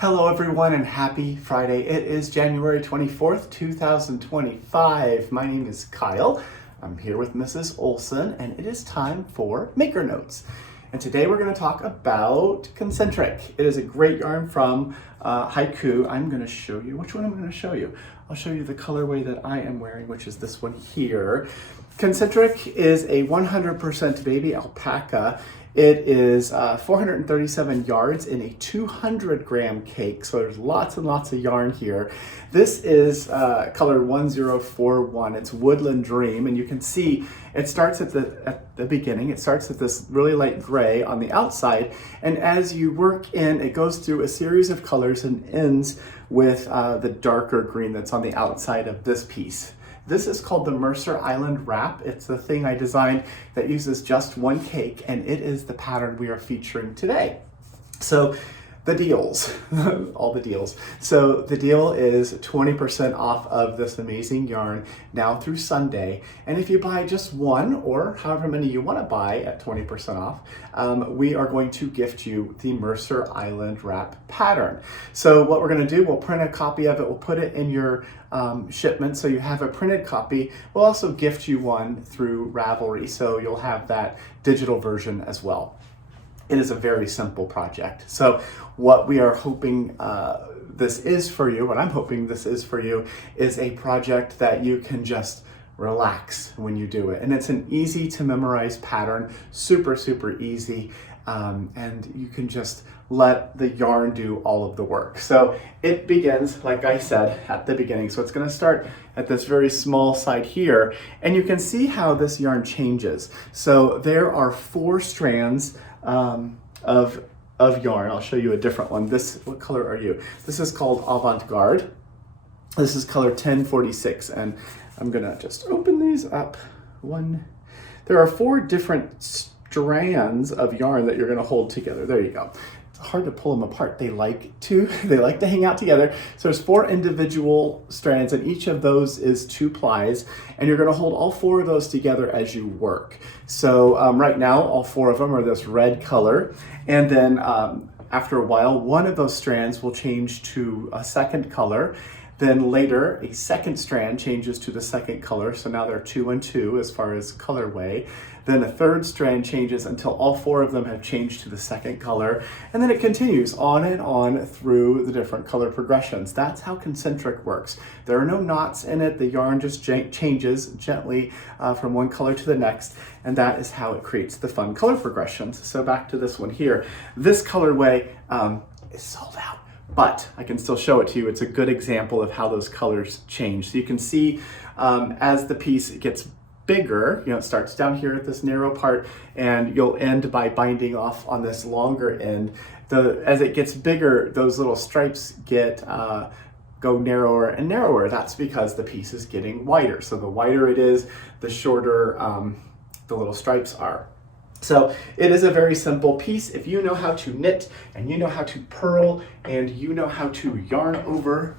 Hello everyone and happy Friday. It is January 24th, 2025. My name is Kyle. I'm here with Mrs. Olson and it is time for Maker Notes. And today we're going to talk about Concentric. It is a great yarn from Haiku. I'm going to show you, which one am I going to show you? I'll show you the colorway that I am wearing, which is this one here. Concentric is a 100% baby alpaca. It is 437 yards in a 200 gram cake, so there's lots and lots of yarn here. This is color 1041. It's Woodland Dream, and you can see it starts at the beginning. It starts at this really light gray on the outside, and as you work in, it goes through a series of colors and ends with the darker green that's on the outside of this piece. This is called the Mercer Island Wrap. It's the thing I designed that uses just one cake, and it is the pattern we are featuring today. So the deals, all the deals. So the deal is 20% off of this amazing yarn now through Sunday. And if you buy just one or however many you want to buy at 20% off, we are going to gift you the Mercer Island Wrap pattern. So what we're going to do, we'll print a copy of it. We'll put it in your shipment so you have a printed copy. We'll also gift you one through Ravelry, so you'll have that digital version as well. It is a very simple project. So what we are hoping this is for you, what I'm hoping this is for you, is a project that you can just relax when you do it. And it's an easy to memorize pattern, super, super easy. And you can just let the yarn do all of the work. So it begins, like I said, at the beginning. So it's gonna start at this very small side here, and you can see how this yarn changes. So there are 4 strands of yarn. I'll show you a different one. What color are you? This is called Avant-Garde. This is color 1046, and I'm gonna just open these up. There are 4 different strands of yarn that you're gonna hold together. There you go. It's hard to pull them apart. They like to hang out together. So there's 4 individual strands, and each of those is 2 plies, and you're gonna hold all 4 of those together as you work. So right now, all 4 of them are this red color, and then after a while, one of those strands will change to a second color. Then later, a second strand changes to the second color, so now they're 2 and 2 as far as colorway. Then a third strand changes until all 4 of them have changed to the second color, and then it continues on and on through the different color progressions. That's how Concentric works. There are no knots in it. The yarn just changes gently from one color to the next, and that is how it creates the fun color progressions. So back to this one here. This colorway is sold out, but I can still show it to you. It's a good example of how those colors change. So you can see as the piece gets bigger, it starts down here at this narrow part, and you'll end by binding off on this longer end. As it gets bigger, those little stripes go narrower and narrower. That's because the piece is getting wider. So the wider it is, the shorter the little stripes are. So it is a very simple piece. If you know how to knit, and you know how to purl, and you know how to yarn over,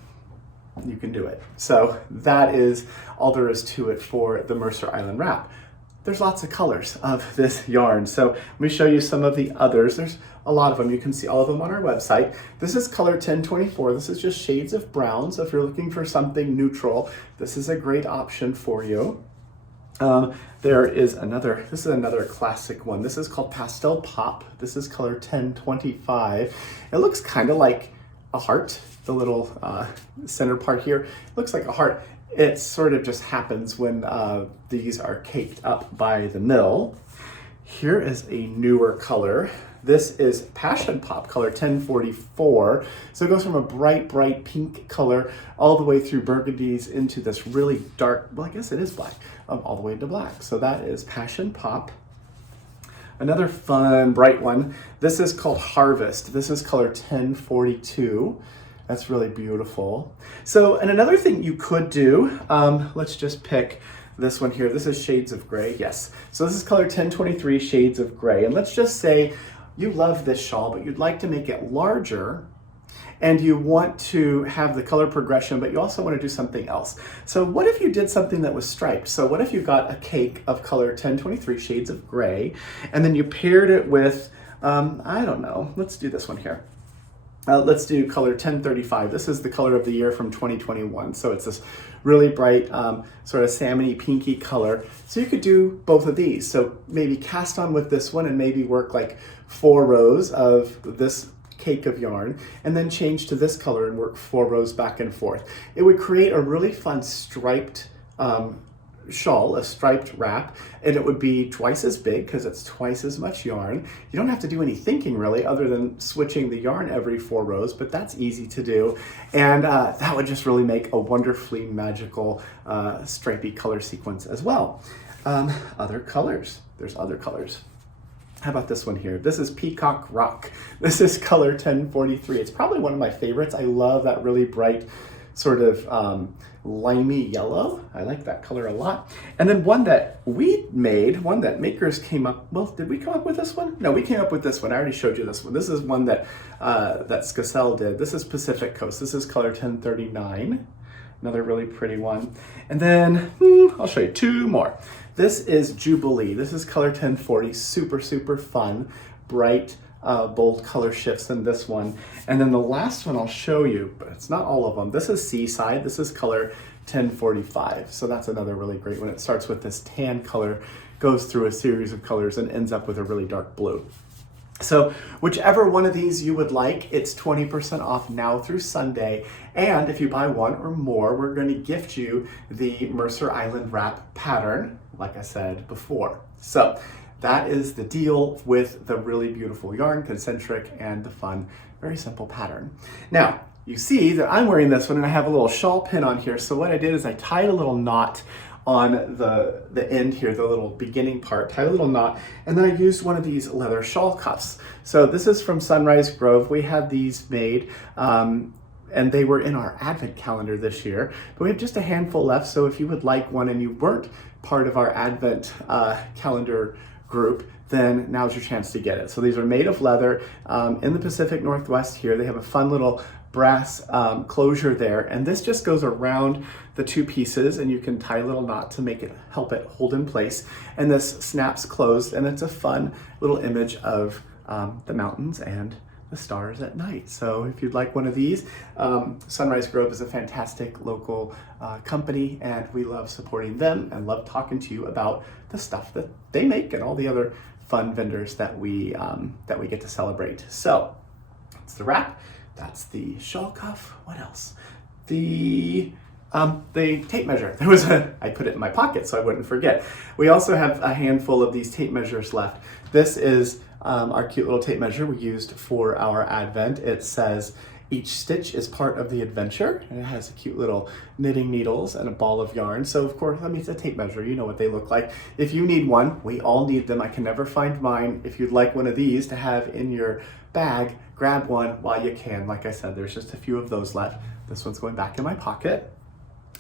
you can do it. So that is all there is to it for the Mercer Island Wrap. There's lots of colors of this yarn. So let me show you some of the others. There's a lot of them. You can see all of them on our website. This is color 1024. This is just shades of brown. So if you're looking for something neutral, this is a great option for you. This is another classic one. This is called Pastel Pop. This is color 1025. It looks kind of like a heart. The little center part here looks like a heart. It sort of just happens when these are caked up by the mill. Here is a newer color. This is Passion Pop, color 1044. So it goes from a bright, bright pink color all the way through burgundies into this really dark, well, I guess it is black, all the way into black. So that is Passion Pop. Another fun, bright one. This is called Harvest. This is color 1042. That's really beautiful. So, and another thing you could do, let's just pick this one here. This is Shades of Gray, yes. So this is color 1023, Shades of Gray. And let's just say you love this shawl, but you'd like to make it larger, and you want to have the color progression, but you also want to do something else. So what if you did something that was striped? So what if you got a cake of color 1023 Shades of Gray, and then you paired it with, I don't know, let's do this one here. Let's do color 1035. This is the color of the year from 2021. So it's this really bright sort of salmony pinky color. So you could do both of these. So maybe cast on with this one and maybe work like 4 rows of this cake of yarn and then change to this color and work 4 rows back and forth. It would create a really fun striped shawl, a striped wrap, and it would be twice as big because it's twice as much yarn. You don't have to do any thinking really other than switching the yarn every 4 rows, but that's easy to do. And that would just really make a wonderfully magical stripy color sequence as well. Other colors, there's other colors. How about this one here? This is Peacock Rock. This is color 1043. It's probably one of my favorites. I love that really bright sort of limey yellow. I like that color a lot. And then one that we made, one that makers came up, well, did we come up with this one? No, we came up with this one. I already showed you this one. This is one that that Skacel did. This is Pacific Coast. This is color 1039. Another really pretty one. And then I'll show you 2 more. This is Jubilee. This is color 1040. Super, super fun, bright, bold color shifts in this one. And then the last one I'll show you, but it's not all of them. This is Seaside. This is color 1045. So that's another really great one. It starts with this tan color, goes through a series of colors and ends up with a really dark blue. So whichever one of these you would like, it's 20% off now through Sunday. And if you buy 1 or more, we're going to gift you the Mercer Island wrap pattern, like I said before. So that is the deal with the really beautiful yarn, Concentric, and the fun, very simple pattern. Now, you see that I'm wearing this one and I have a little shawl pin on here. So what I did is I tied a little knot on the end here, the little beginning part, tied a little knot, and then I used one of these leather shawl cuffs. So this is from Sunrise Grove. We had these made, and they were in our advent calendar this year, but we have just a handful left. So if you would like one and you weren't part of our advent calendar group, then now's your chance to get it. So these are made of leather in the Pacific Northwest here. They have a fun little brass closure there, and this just goes around the 2 pieces, and you can tie a little knot to make it help it hold in place, and this snaps closed, and it's a fun little image of the mountains and the stars at night. So if you'd like one of these, Sunrise Grove is a fantastic local company, and we love supporting them and love talking to you about the stuff that they make and all the other fun vendors that we get to celebrate. So that's the wrap. That's the shawl cuff. What else? The tape measure. I put it in my pocket so I wouldn't forget. We also have a handful of these tape measures left. This is our cute little tape measure we used for our advent. It says each stitch is part of the adventure, and it has a cute little knitting needles and a ball of yarn. So of course, I mean, it's a tape measure. You know what they look like. If you need one, we all need them. I can never find mine. If you'd like one of these to have in your bag, grab one while you can. Like I said, there's just a few of those left. This one's going back in my pocket.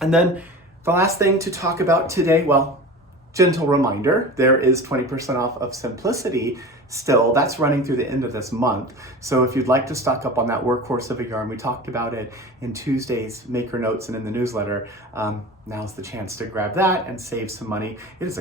And then the last thing to talk about today, well, gentle reminder, there is 20% off of Simplicity still. That's running through the end of this month. So if you'd like to stock up on that workhorse of a yarn, we talked about it in Tuesday's Maker Notes and in the newsletter. Now's the chance to grab that and save some money. It is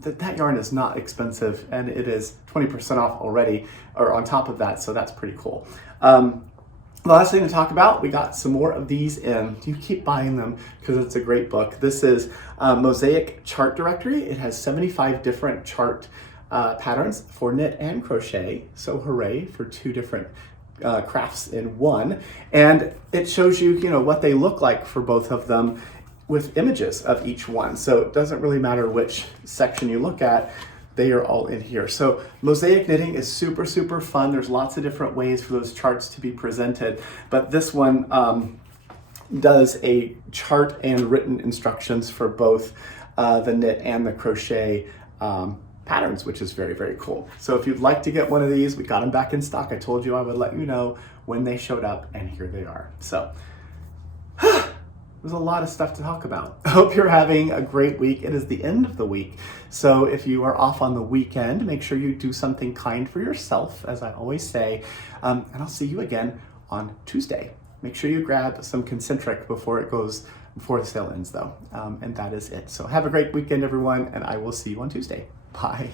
that yarn is not expensive, and it is 20% off already, or on top of that, so that's pretty cool. The last thing to talk about, we got some more of these in. You keep buying them because it's a great book. This is Mosaic Chart Directory. It has 75 different chart patterns for knit and crochet, so hooray for 2 different crafts in one. And it shows you, what they look like for both of them with images of each one. So it doesn't really matter which section you look at, they are all in here. So mosaic knitting is super, super fun. There's lots of different ways for those charts to be presented, but this one does a chart and written instructions for both the knit and the crochet patterns, which is very, very cool. So if you'd like to get one of these, we got them back in stock. I told you I would let you know when they showed up, and here they are. So there's a lot of stuff to talk about. I hope you're having a great week. It is the end of the week. So if you are off on the weekend, make sure you do something kind for yourself, as I always say. And I'll see you again on Tuesday. Make sure you grab some Concentric before the sale ends though. And that is it. So have a great weekend, everyone, and I will see you on Tuesday. Bye.